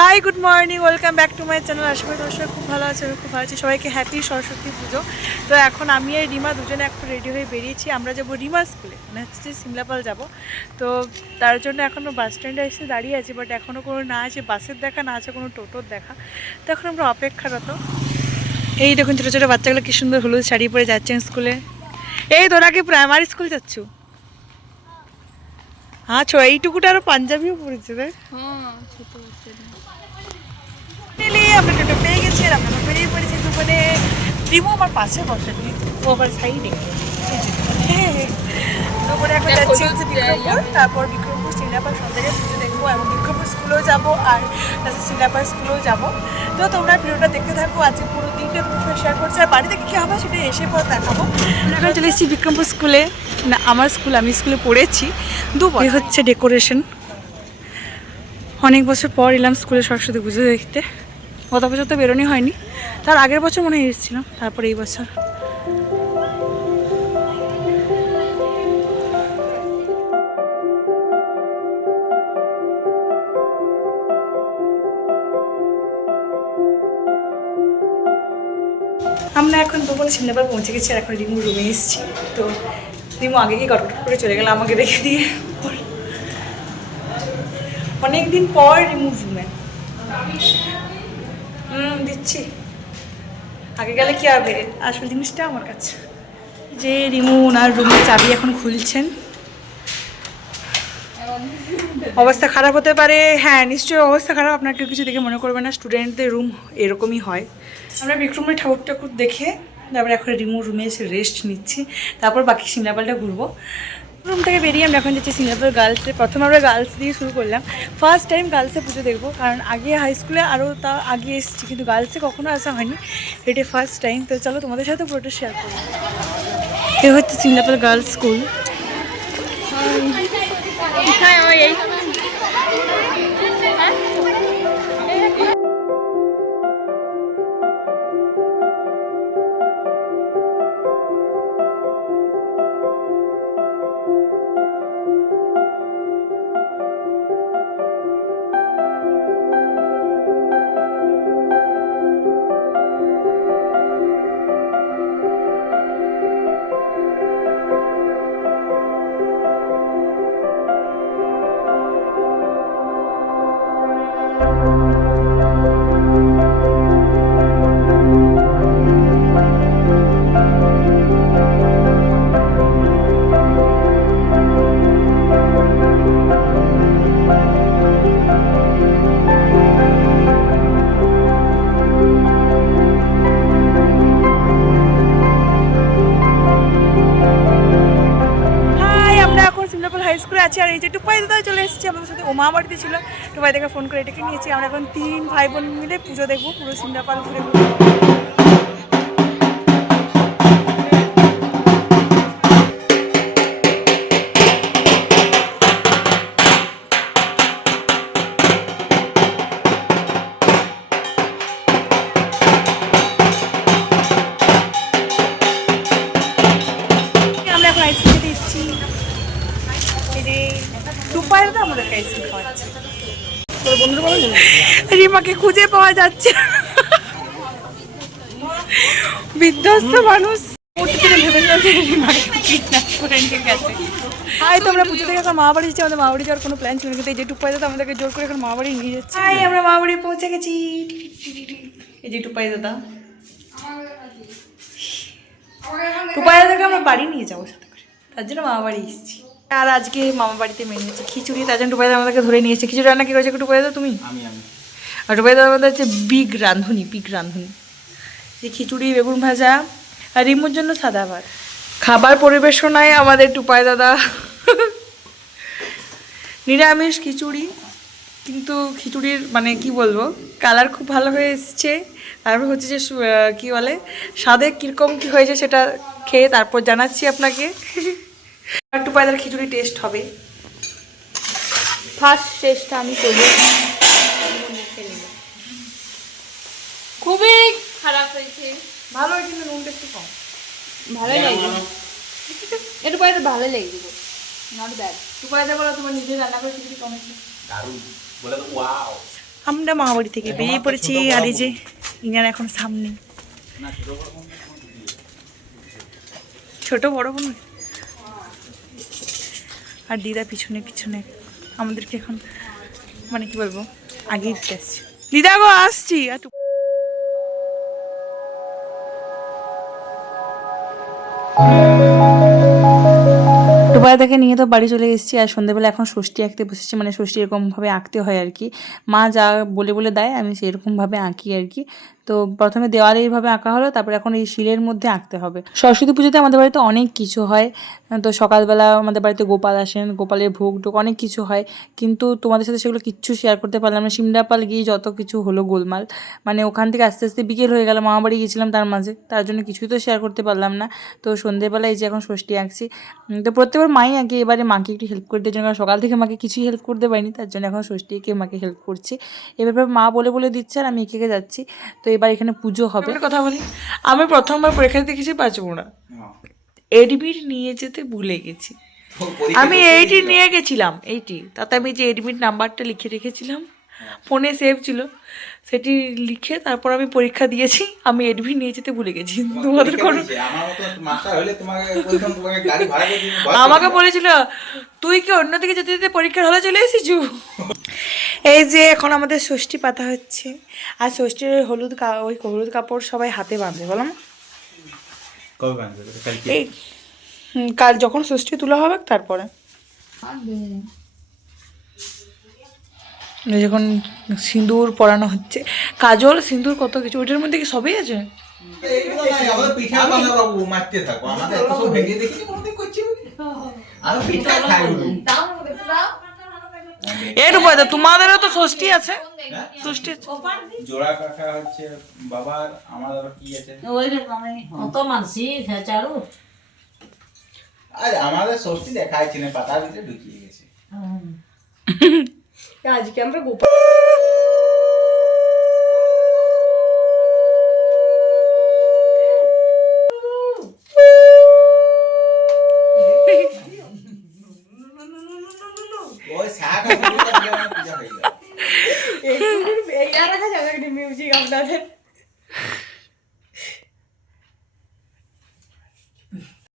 Hi good morning welcome back to my channel আশা করি সবাই খুব ভালো আছে, আমি খুব ভালো আছি। সবাইকে হ্যাপি সরস্বতী পুজো। তো এখন আমি আর রিমা দুজনে এখন রেডি হয়ে বেরিয়েছি। আমরা যাব রিমা স্কুলে মানে হচ্ছে যে সিমলাপাল যাব। তো তার জন্য এখনও বাস স্ট্যান্ডে এসে দাঁড়িয়ে আছি বাট এখনও কোনো না আছে বাসের দেখা, না আছে কোনো টোটোর দেখা। তো এখন আমরা অপেক্ষারত। এই দেখুন ছোটো ছোটো বাচ্চাগুলো কি সুন্দর হলুদ শাড়ি পরে যাচ্ছেন স্কুলে এই, তোরা কি প্রাইমারি স্কুল যাচ্ছ? হ্যাঁ ছো এইটুকুটা আরও পাঞ্জাবিও পড়েছে রে আমরা টোটো পেয়ে গেছি আর আমরা বেরিয়ে পড়েছি দুপুরে রিমু আমার পাশে বসে ও আমার সাইডে দুপুরে এখন যাচ্ছি হচ্ছে বিক্রমপুর তারপর বিক্রমপুর সিনেমা সব জায়গায় পুজো দেখব এবং বিক্রমপুর স্কুলেও যাব আর সিঙ্গাপার স্কুলেও যাব। তো তোমরা ভিডিওটা দেখতে থাকো আজকে পুরো দিনটা তোমার শেয়ার করছি। আর বাড়িতে কী হবে সেটা এসে পর দেখাবো। এখন চলে এসেছি বিক্রমপুর স্কুলে। না আমার স্কুল আমি স্কুলে পড়েছি। দু হচ্ছে ডেকোরেশন অনেক বছর পর এলাম স্কুলে সরস্বতী পুজো দেখতে। গত বছর তো বেরোনি হয়নি। তার আগের বছর মনে হয় এসেছিলাম তারপর এই বছর। আমরা এখন দুপুরে সিনেমার পৌঁছে গেছি, আর এখন রিমু রুমে এসেছি। তো রিমু আগে গিয়ে গটগট করে চলে গেল আমাকে রেখে দিয়ে। অনেক দিন পর রিমু রুমে। হুম, দিচ্ছি। আগে গেলে কি হবে? আসল জিনিসটা আমার কাছে। যে রিমু ওনার রুমের চাবি এখন খুলছেন। অবস্থা খারাপ হতে পারে। হ্যাঁ নিশ্চয়ই অবস্থা খারাপ। আপনার কেউ কিছু দেখে মনে করবে না, স্টুডেন্টদের রুম এরকমই হয়। আমরা বিক্রমের ঠাকুর ঠাকুর দেখে তারপরে এখন রিমু রুমে এসে রেস্ট নিচ্ছি। তারপর বাকি সিমলাপালটা ঘুরবো। রুম থেকে বেরিয়ে আমরা এখন যাচ্ছি সিঙ্গাপুর গার্লসে প্রথমে আমরা গার্লস দিয়ে শুরু করলাম। ফার্স্ট টাইম গার্লসে পুজো দেখব। কারণ আগে হাই স্কুলে আরও তা আগে এসেছি, কিন্তু গার্লসে কখনো আসা হয়নি। এটা ফার্স্ট টাইম তো চলো তোমাদের সাথে পুরোটা শেয়ার করব এ হচ্ছে সিঙ্গাপুর গার্লস স্কুল হ্যাঁ আমার এই হাই আছে আছি আর এই যে টুপাই দাদা চলে এসেছি, আমাদের সাথে ওমা বাড়িতে ছিল। টুপাই দেখে ফোন করে এটাকে নিয়েছি। আমরা এখন তিন ভাই বোন মিলে পুজো দেখব, পুরো সিন্ডাপাল ঘুরে ঘুরে। রিমাকে খুঁজে পাওয়া যাচ্ছে। বিধ্বস্ত মানুষ। হাই, তোমরা পুজো থেকে এখন মা যাচ্ছি, আমাদের কোনো প্ল্যান কিন্তু এই দাদা আমাদেরকে জোর করে এখন মা নিয়ে আমরা পৌঁছে গেছি। এই দাদা। দাদাকে আমরা বাড়ি নিয়ে যাব তার জন্য মামা বাড়ি এসেছি। আর আজকে মামা বাড়িতে মেনে নিয়েছে খিচুড়ি তার জন্য টুপাই আমাদেরকে ধরে নিয়েছে খিচুড়ি রান্না কি করেছে টুপাই দাদা তুমি? আর টুপাই দাদা আমাদের হচ্ছে বিগ রাঁধুনি বিগ রাঁধুনি। যে খিচুড়ি বেগুন ভাজা আর রিমুর জন্য সাদা ভাত। খাবার পরিবেশনায় আমাদের টুপাই দাদা। নিরামিষ খিচুড়ি কিন্তু খিচুড়ির মানে কি বলব কালার খুব ভালো হয়ে এসছে। তারপর হচ্ছে যে কি বলে স্বাদে কীরকম কী হয়েছে সেটা খেয়ে তারপর জানাচ্ছি আপনাকে। আর টুপাইদার খিচুড়ি টেস্ট হবে। ফার্স্ট টেস্টটা আমি করব। খুবই খারাপ হয়েছে। ভালো হয়েছে কিন্তু নুনটা একটু কম। ভালোই লাগবে একটু তো ভালোই লেগে নট ব্যাড টুপাইদা বলো তোমার নিজে রান্না করে খিচুড়ি কম হয়েছে। দারুণ। বলে আমরা মামাবাড়ি থেকে বেরিয়ে পড়েছি আর এই যে ইনার এখন সামনে। ছোট বড় বোন আর দিদা পিছনে পিছনে আমাদেরকে এখন মানে কি বলব, আগেই দিতে আসছে। দিদা গো, আসছি। আর একটু- টুবাইদাকে নিয়ে তো বাড়ি চলে এসেছি আর সন্ধ্যেবেলা এখন ষষ্ঠী আঁকতে বসেছি মানে ষষ্ঠী এরকমভাবে আঁকতে হয় আর কি। মা যা বলে বলে দেয়, আমি সেরকমভাবে আঁকি আর কি। তো প্রথমে দেওয়ালে এইভাবে আঁকা হলো, তারপরে এখন এই শিলের মধ্যে আঁকতে হবে। সরস্বতী পুজোতে আমাদের বাড়িতে অনেক কিছু হয় তো সকালবেলা আমাদের বাড়িতে গোপাল আসেন, গোপালের ভোগ টোগ অনেক কিছু হয়। কিন্তু তোমাদের সাথে সেগুলো কিচ্ছু শেয়ার করতে পারলাম না। সিমডাপাল গিয়ে যত কিছু হলো গোলমাল মানে ওখান থেকে আস্তে আস্তে বিকেল হয়ে গেল মামা বাড়ি গেছিলাম তার মাঝে, তার জন্য কিছুই তো শেয়ার করতে পারলাম না। তো সন্ধেবেলা এই যে এখন ষষ্ঠী আঁকছি তো প্রত্যেকবার মাই আগে এবারে মাকে একটু হেল্প করে দেওয়ার জন্য সকাল থেকে মাকে কিছুই হেল্প করতে পারিনি, তার জন্য এখন ষষ্ঠীকে মাকে হেল্প করছি। এবার মা বলে বলে দিচ্ছে আর আমি একে যাচ্ছি। তো এবার এখানে পুজো হবে। কথা বলি আমি প্রথমবার পরীক্ষা দেখেছি পাঁচবো না। এডমিট নিয়ে যেতে ভুলে গেছি। আমি এইটি নিয়ে গেছিলাম এইটি তাতে আমি যে এডমিট নাম্বারটা লিখে রেখেছিলাম ফোনে সেভ ছিল। সেটি লিখে তারপর আমি পরীক্ষা দিয়েছি। আমি এডমিট নিয়ে যেতে ভুলে গেছি। তোমাদের কোনো আমার মতো মাস্টার হলে তোমাকে বলতাম তোমাকে গাড়ি ভাড়া করে দিন আমাকে বলেছিল তুই কি অন্যদিকে যেতে যেতে পরীক্ষার হলে চলে এসেছু এই যে এখন আমাদের ষষ্ঠী পাতা হচ্ছে। আর ষষ্ঠীর হলুদ ওই হলুদ কাপড় সবাই হাতে বাঁধে বললাম কবে বাঁধবে? কালকে? এই কাল যখন ষষ্ঠী তোলা হবে তারপরে। যখন সিঁদুর পরানো হচ্ছে কাজল সিঁদুর কত কিছু ওইটার মধ্যে কি সবই আছে। এটু পয়দা তোমাদেরও তো ষষ্ঠী আছে? ষষ্ঠী আছে। জোড়া কাকা হচ্ছে বাবার আমার আবার কি আছে? ওই অত মানসি চারু আর আমাদের ষষ্ঠী দেখা যাচ্ছে না পাতার ভিতরে ঢুকিয়ে গেছে। আজকে আমরা গোপাল ওই শাক আর পুরোটা দিলে আমার পূজা হয়ে যাবে এই রাখা যাবে মিউজিক আপনাদের